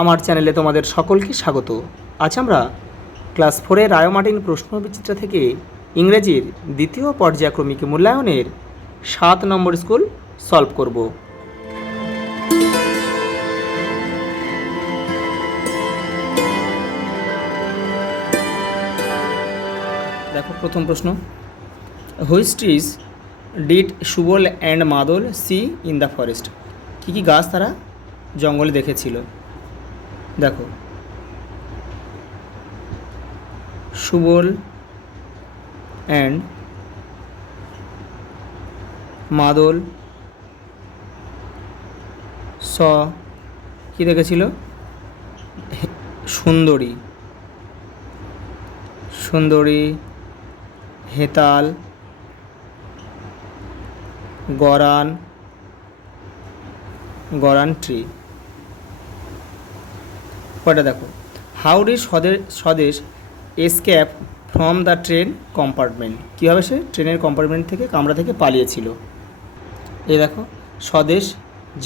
আমার চ্যানেলে তোমাদের সকলকে স্বাগত। আজ আমরা ক্লাস 4-এর রায়োমার্টিন প্রশ্নবিচিত্রা থেকে ইংরেজির দ্বিতীয় পর্যায়ক্রমিক মূল্যায়নের 7 নম্বর স্কুল সলভ করব। দেখো প্রথম প্রশ্ন, which trees did Subal and মাদল সি ইন দ্য ফরেস্ট? কী কী গাছ তারা জঙ্গলে দেখেছিল? দেখো, সুবল অ্যান্ড মাদল স কী দেখেছিল? সুন্দরী, সুন্দরী, হেতাল, গরান, গরান ট্রি। কয়টা দেখো, হাউ ডিড স্বদেশ escape from the train compartment? কীভাবে সে ট্রেনের কম্পার্টমেন্ট থেকে কামরা থেকে পালিয়েছিল? এই দেখো, স্বদেশ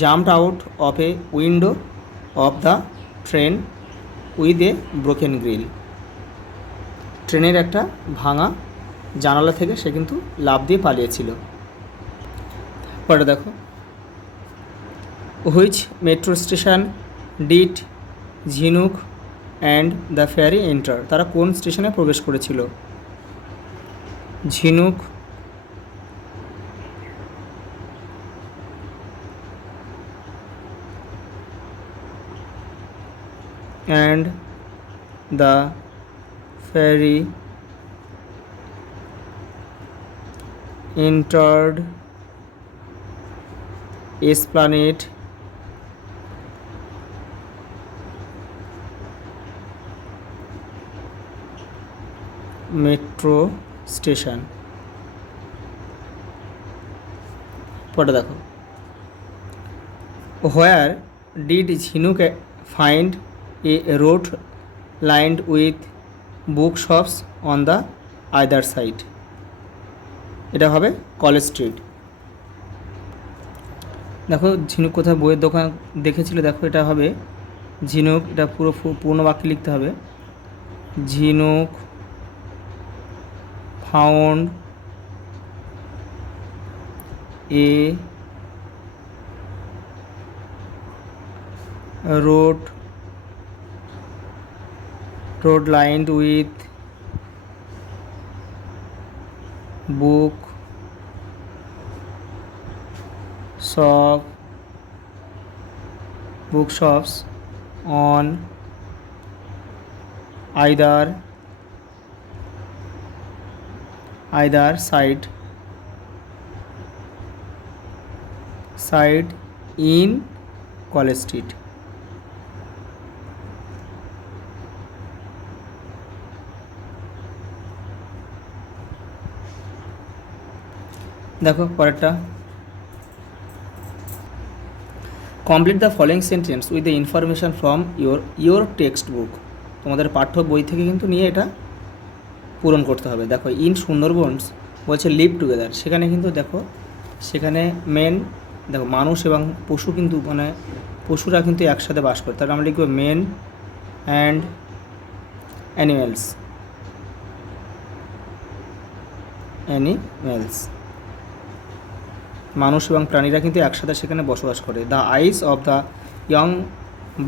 jumped out of a window of the train with a broken grill. ট্রেনের একটা ভাঙা জানালা থেকে সে কিন্তু লাফ দিয়ে পালিয়েছিল। পরে দেখো, হুইচ মেট্রো স্টেশন ডিড ঝিনুক অ্যান্ড দ্য ফেয়ারি এন্টার? তারা কোন স্টেশনে প্রবেশ করেছিল? ঝিনুক and the fairy entered Esplanade metro station. পরে দেখো, হোয়ার ডিড ঝিনুক find a road lined with book shops on the either side? এটা হবে কলেজ স্ট্রিট। দেখো, ঝিনুক কোথায় বইয়ের দোকান দেখেছিল? দেখো, এটা হবে ঝিনুক, এটা পুরো পূর্ণ বাক্যে লিখতে হবে। ঝিনুক found a road lined with book bookshops on either side in College Street. দেখো পরেরটা, complete the following sentence with the information from your text book. তোমাদের পাঠ্য বই থেকে কিন্তু নিয়ে এটা পূরণ করতে হবে। দেখো, ইন সুন্দরবনস বলছে লিভ টুগেদার, সেখানে কিন্তু দেখো, সেখানে মেন দেখো মানুষ এবং পশু কিন্তু মানে পশুরা কিন্তু একসাথে বাস করে, তাহলে আমরা লিখব মেন অ্যান্ড অ্যানিমেলস। মানুষ এবং প্রাণীরা কিন্তু একসাথে সেখানে বসবাস করে। The eyes of the young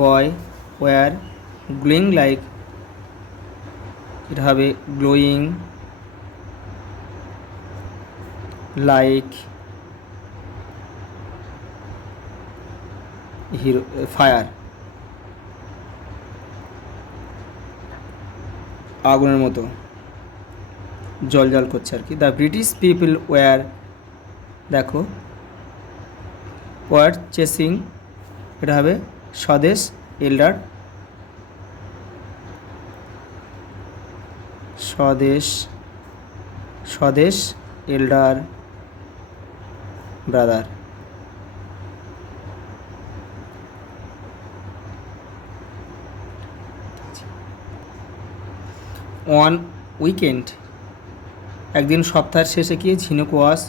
boy war glowing like, এটা হবে গ্লোয়িং লাইক ফায়ার, আগুনের মতো জল করছে আর কি। দ্য ব্রিটিশ পিপল ওয়ার, দেখো ওয়ার চেসিং, এটা হবে স্বদেশ এল্ডার, স্বদেশ এল্ডার ব্রাদার। অন উইকেন্ড, একদিন সপ্তাহের শেষে কি ঝিনুক ওয়াস,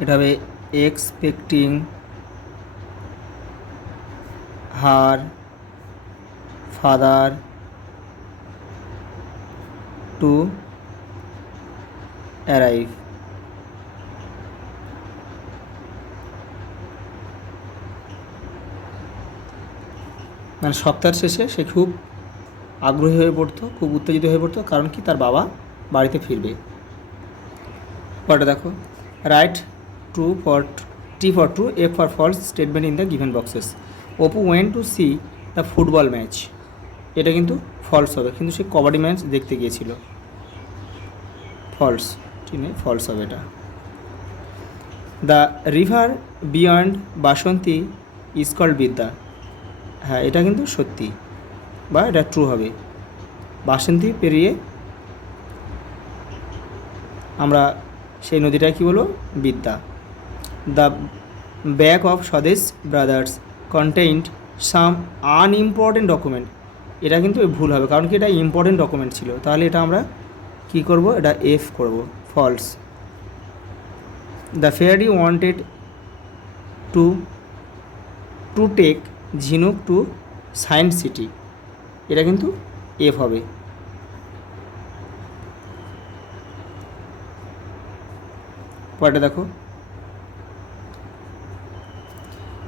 এটা হবে expecting her father to arrive. মানে সপ্তাহের শেষে সে খুব আগ্রহী হয়ে পড়তো, খুব উত্তেজিত হয়ে পড়তো, কারণ কি তার বাবা বাড়িতে ফিরবে। পরে দেখো, write true for T for true, F for false statement in the given boxes. Apu went to see the football match, এটা কিন্তু ফলস হবে, কিন্তু সে কবাডি ম্যাচ দেখতে গিয়েছিল, ফলস, ঠিক নেই, ফলস হবে এটা। The river beyond Basanti is called Bidya, হ্যাঁ এটা কিন্তু সত্যি বা এটা ট্রু হবে। বাসন্তী পেরিয়ে আমরা সেই নদীটা কী বলো, বিদ্যা। দ্য ব্যাগ অফ স্বদেশ ব্রাদার্স কন্টেইনড সাম আনইম্পর্টেন্ট ডকুমেন্ট, এটা কিন্তু ভুল হবে, কারণ কি এটা ইম্পর্টেন্ট ডকুমেন্ট ছিল, তাহলে এটা আমরা কী করব, এটা এফ করব, false. The fairy wanted to take Jhinuk to science city, এটা কিন্তু এফ হবে। পরেটা দেখো,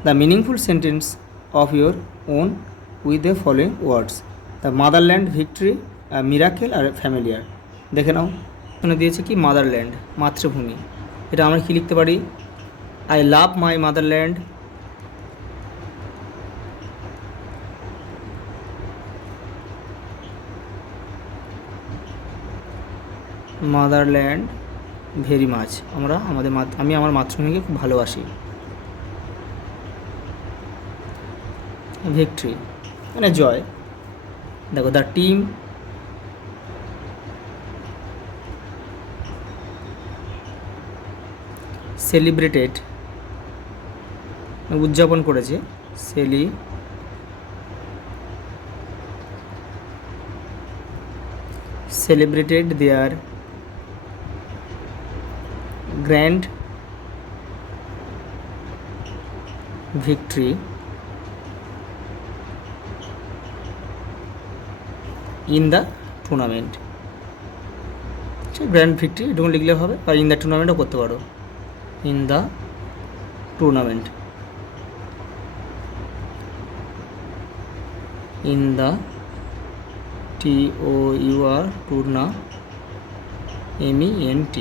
the meaningful sentence of your own with the following words. The motherland, victory, miracle আর ফ্যামিলিয়ার। দেখে নাও, এখানে দিয়েছে কি, মাদারল্যান্ড, মাতৃভূমি। এটা আমরা কী লিখতে পারি, I love my motherland, motherland very much, আমি আমার মাতৃভূমিকে খুব ভালোবাসি। ভিক্টরি মানে জয়। দেখো, দ্য টিম সেলিব্রেটেড, উদযাপন করেছে, celebrated their grand victory in the tournament. Grand victory এটুকু লিখলে হবে, আর ইন দ্য টুর্নামেন্টও করতে পারো, in the tournament, in the TOUR টুর্না MENT।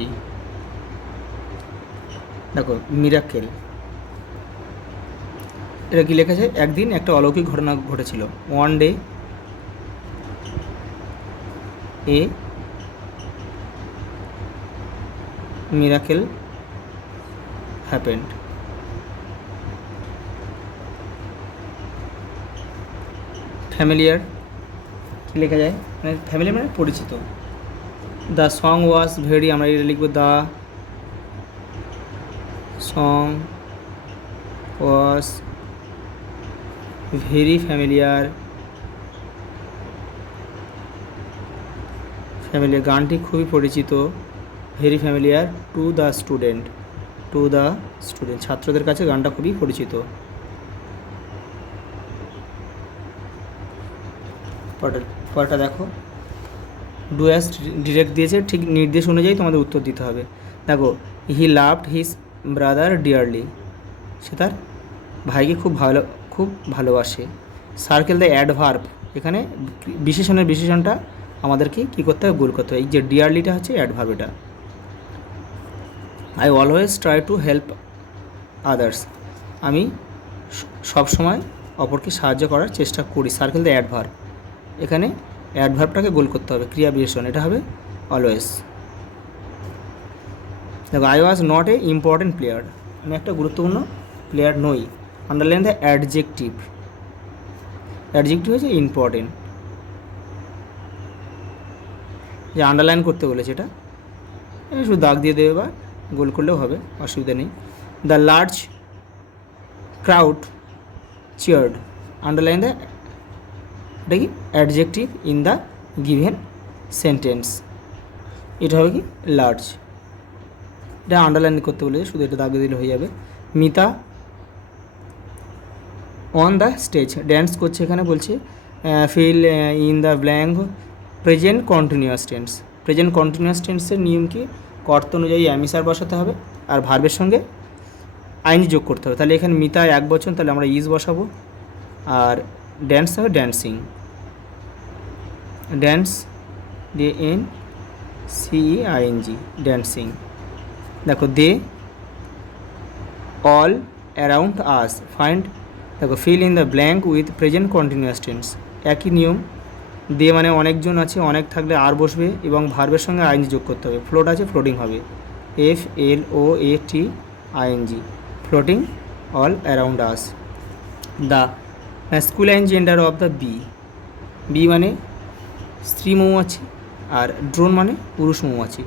দেখো, মিরাকেল, এটা কি লেখা আছে, একদিন একটা অলৌকিক ঘটনা ঘটেছিল, one day a miracle happened. Familiar কী লেখা যায়, মানে ফ্যামিলিয়ার মানে পরিচিত। দ্য সং ওয়াজ ভেরি, আমরা এটা লিখব, the song was very familiar, গানটি খুবই পরিচিত, very familiar to the student, ছাত্রদের কাছে গানটা খুবই পরিচিত। পরটা দেখো, ডু অ্যাজ ডিরেক্ট দিয়েছে, ঠিক নির্দেশ অনুযায়ী তোমাদের উত্তর দিতে হবে। দেখো, he loved his brother dearly, সে তার ভাইকে খুব ভালোবাসে। সার্কেল দ্য অ্যাডভার্ব, এখানে বিশেষণটা আমাদেরকে কী করতে হবে, গোল করতে হবে। এই যে ডিয়ারলিটা হচ্ছে অ্যাডভার্ব, এটা। I always try to help others, আমি সবসময় অপরকে সাহায্য করার চেষ্টা করি। সার্কেল দ্য অ্যাডভার্ব, এখানে অ্যাডভার্বটাকে গোল করতে হবে, ক্রিয়া বিশেষণ, এটা হবে অলওয়েজ। দেখো, I was not a important player, আমি একটা গুরুত্বপূর্ণ প্লেয়ার নই। আন্ডারলাইন দ্য অ্যাডজেক্টিভ, হচ্ছে ইম্পর্টেন্ট, যে আন্ডারলাইন করতে বলেছে, এটা শুধু দাগ দিয়ে দেবে বা গোল করলেও হবে, অসুবিধা নেই। The large crowd cheered, underline the, এটা কি, adjective in the given sentence, এটা হবে কি, লার্জ, এটা আন্ডারলাইন করতে বলেছে, শুধু এটা দাগ দিলে হয়ে যাবে। Mita on the stage, dance করছে এখানে বলছে feel in the blank present continuous tense. Present continuous টেন্সের নিয়ম কি, কর্তা অনুযায়ী অ্যামিসার বসাতে হবে আর ভার্বের সঙ্গে আইনজি যোগ করতে হবে। তাহলে এখানে মিতা 1 বচন, তাহলে আমরা ইজ বসাবো, আর ড্যান্স হবে ড্যান্সিং, ড্যান্স DNCEING, ড্যান্সিং। দেখো they all around us, find, দেখো fill in the blank with present continuous tense. একই নিয়ম, দে মানে অনেকজন আছে, অনেক থাকলে আর বসবে এবং ভার্বের সঙ্গে আইনজি যোগ করতে হবে। ফ্লোট আছে, ফ্লোটিং হবে, FLOATING, floating all around us. The masculine gender of the bee মানে স্ত্রী মৌমাছি, আর ড্রোন মানে পুরুষ মৌমাছি,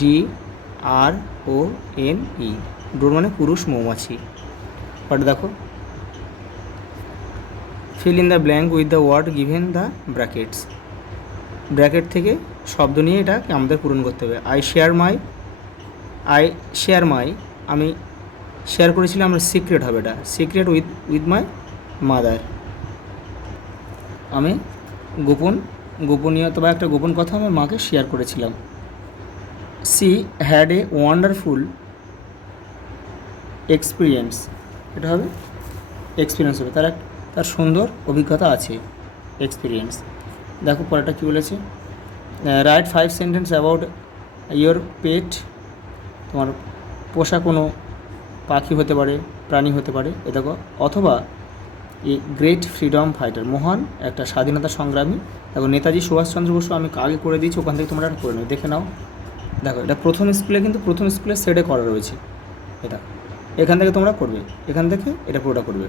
DRONE, ড্রোন মানে পুরুষ মৌমাছি। বাট দেখো fill in the blank with the word given the brackets, bracket থেকে শব্দ নিয়ে এটা আমাদের পূরণ করতে হবে। আই শেয়ার মাই, আমি শেয়ার করেছিলাম, আমার সিক্রেট হবে, এটা সিক্রেট উইথ মাই মাদার, আমি গোপনীয়তা বা একটা গোপন কথা আমার মাকে শেয়ার করেছিলাম। She had a wonderful experience, এটা হবে এক্সপিরিয়েন্স হবে, তার সুন্দর অভিজ্ঞতা আছে, এক্সপিরিয়েন্স। দেখো পরেরটা কী বলেছে, রাইট 5 সেন্টেন্স অ্যাবাউট ইয়োর পেট, তোমার পোষা কোনো পাখি হতে পারে, প্রাণী হতে পারে, এ দেখো, অথবা এ গ্রেট ফ্রিডম ফাইটার, মহান একটা স্বাধীনতা সংগ্রামী। দেখো নেতাজি সুভাষচন্দ্র বসু আমি আগে করে দিয়েছি, ওখান থেকে তোমরা করে নাও, দেখে নাও। দেখো এটা প্রথম স্কুলের সেটে করা রয়েছে, এটা এখান থেকে তোমরা করবে, এখান থেকে এটা পুরোটা করবে।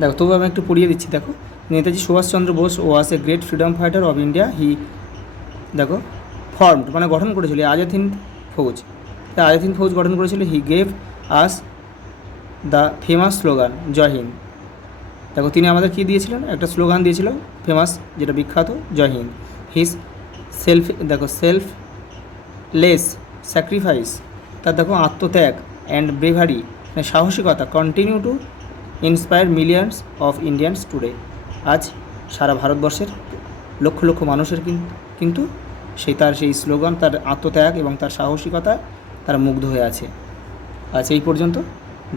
দেখো তবু আমি একটু পড়িয়ে দিচ্ছি। দেখো Netaji Subhash Chandra Bose was a great freedom fighter of India, he, দেখো ফর্মড মানে গঠন করেছিল আজাদ হিন্দ ফৌজ গঠন করেছিল। He gave us the famous slogan Jai Hind, দেখো তিনি আমাদের কী দিয়েছিলেন, একটা স্লোগান দিয়েছিল ফেমাস, যেটা বিখ্যাত, জয় হিন্দ। হিজ সেলফলেস স্যাক্রিফাইস, তার দেখো আত্মত্যাগ, অ্যান্ড ব্রেভারি মানে সাহসিকতা, continue to inspire millions of Indians today, আজ সারা ভারতবর্ষের লক্ষ লক্ষ মানুষের কিন্তু তার সেই স্লোগান, তার আত্মত্যাগ এবং তার সাহসিকতা, তারা মুগ্ধ হয়ে আছে। আজ এই পর্যন্ত,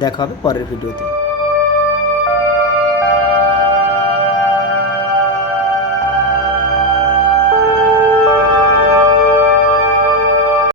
দেখা হবে পরের ভিডিওতে।